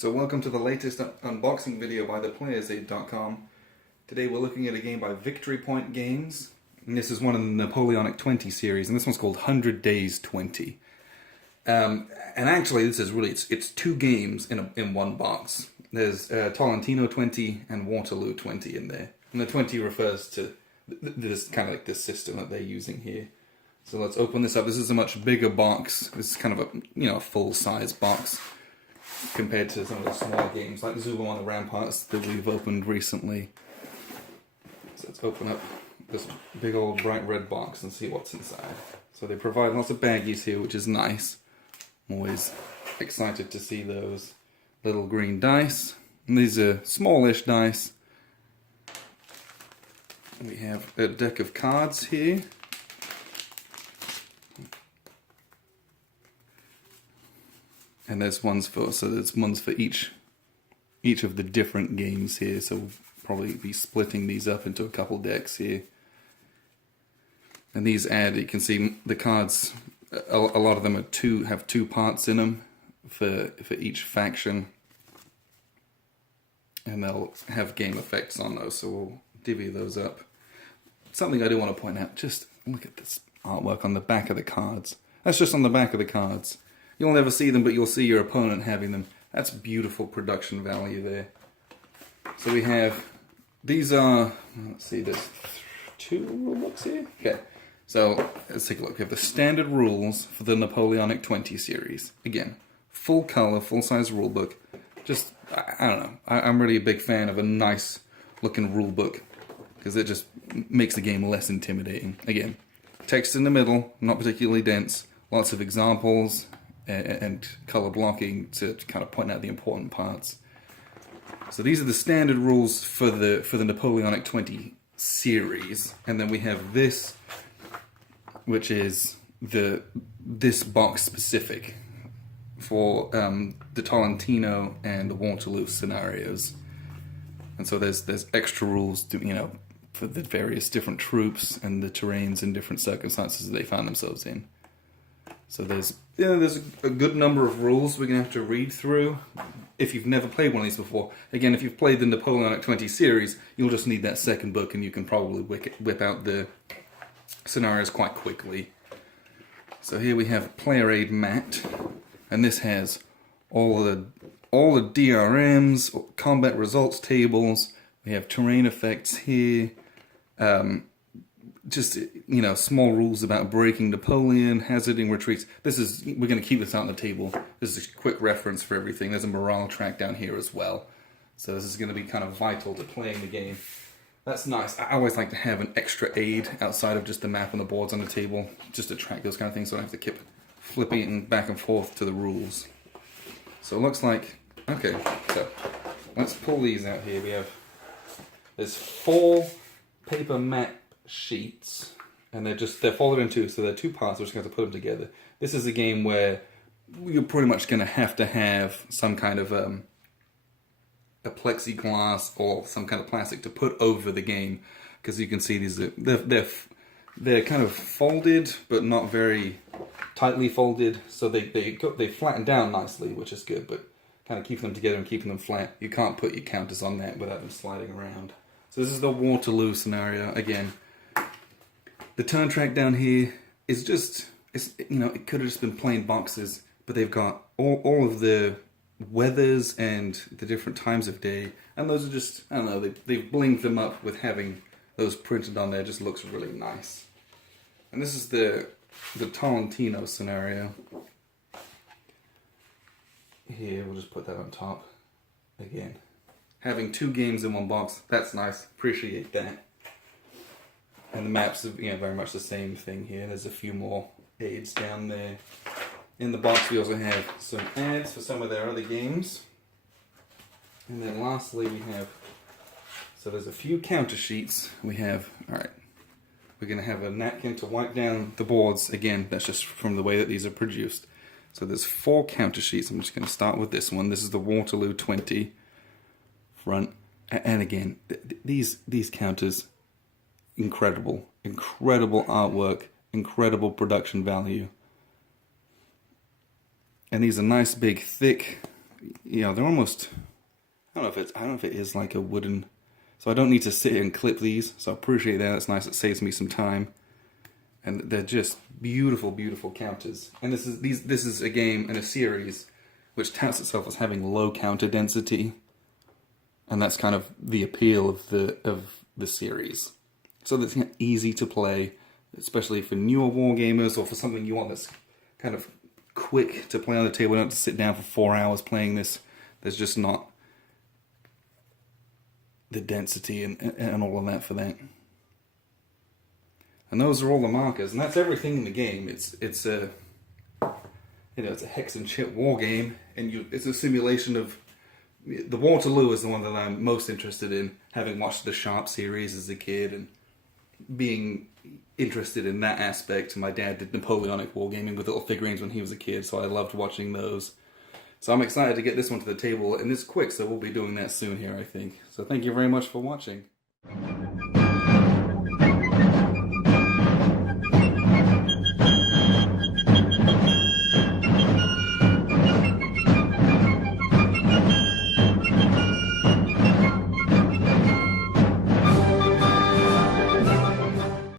So welcome to the latest unboxing video by theplayersaid.com. Today we're looking at a game by Victory Point Games. And this is one of the Napoleonic 20 series, and this one's called 100 Days 20. And actually this is really, it's two games in one box. There's Tolentino 20 and Waterloo 20 in there. And the 20 refers to this kind of like this system that they're using here. So let's open this up. This is a much bigger box. This is kind of a full-size box compared to some of the smaller games like Zulu on the Ramparts that we've opened recently. So let's open up this big old bright red box and see what's inside. So they provide lots of baggies here, which is nice. I'm always excited to see those little green dice. And these are smallish dice. We have a deck of cards here. And there's ones for each of the different games here. So we'll probably be splitting these up into a couple decks here. And these add, you can see the cards, a lot of them have two parts in them for each faction. And they'll have game effects on those, so we'll divvy those up. Something I do want to point out, just look at this artwork on the back of the cards. That's just on the back of the cards. You'll never see them, but you'll see your opponent having them. That's beautiful production value there. So we have, these are, let's see, there's two rulebooks here? Okay, so let's take a look. We have the standard rules for the Napoleonic 20 series. Again, full color, full-size rulebook. Just, I don't know, I'm really a big fan of a nice looking rulebook because it just makes the game less intimidating. Again, text in the middle, not particularly dense, lots of examples, and color blocking to kind of point out the important parts. So these are the standard rules for the Napoleonic 20 series, and then we have this, which is this box specific for the Tolentino and the Waterloo scenarios. And so there's extra rules to, for the various different troops and the terrains and different circumstances that they found themselves in. So there's a good number of rules we're going to have to read through if you've never played one of these before. Again, if you've played the Napoleonic 20 series, you'll just need that second book and you can probably whip out the scenarios quite quickly. So here we have Player Aid Mat, and this has all the DRMs, combat results tables. We have terrain effects here. Just, small rules about breaking Napoleon, hazarding retreats. We're going to keep this out on the table. This is a quick reference for everything. There's a morale track down here as well. So this is going to be kind of vital to playing the game. That's nice. I always like to have an extra aid outside of just the map and the boards on the table, just to track those kind of things, so I don't have to keep flipping it back and forth to the rules. So it looks like, okay, so let's pull these out here. There's 4 paper mat sheets, and they're folded in two, so they're two parts. We're just going to have to put them together. This is a game where you're pretty much going to have some kind of a plexiglass or some kind of plastic to put over the game, because you can see these they're kind of folded but not very tightly folded, so they flatten down nicely, which is good, but kind of keeping them together and keeping them flat. You can't put your counters on that without them sliding around. So this is the Waterloo scenario again. The turn track down here is just, it could have just been plain boxes, but they've got all of the weathers and the different times of day, and those are just, I don't know, they've blinged them up with having those printed on there. It just looks really nice. And this is the Tolentino scenario. Here, we'll just put that on top. Again, having 2 games in one box, that's nice, appreciate that. And the maps are very much the same thing here. There's a few more aids down there. In the box we also have some ads for some of their other games. And then lastly we have, so there's a few counter sheets. We have, alright, we're going to have a napkin to wipe down the boards. Again, that's just from the way that these are produced. So there's 4 counter sheets. I'm just going to start with this one. This is the Waterloo 20 front. And again, these counters, incredible artwork, incredible production value. And these are nice, big, thick you know, they're almost, I don't know if it is like a wooden, so I don't need to sit and clip these, so I appreciate that. It's nice, it saves me some time. And they're just beautiful, beautiful counters. And this is a game and a series which touts itself as having low counter density. And that's kind of the appeal of the series. So that's easy to play, especially for newer wargamers or for something you want that's kind of quick to play on the table. You don't have to sit down for 4 hours playing this. There's just not the density and all of that for that. And those are all the markers, and that's everything in the game. It's a it's a hex and chit war game, and it's a simulation of the Waterloo is the one that I'm most interested in, having watched the Sharp series as a kid and being interested in that aspect. My dad did Napoleonic wargaming with little figurines when he was a kid, so I loved watching those. So I'm excited to get this one to the table, and it's quick, so we'll be doing that soon here, I think. So thank you very much for watching.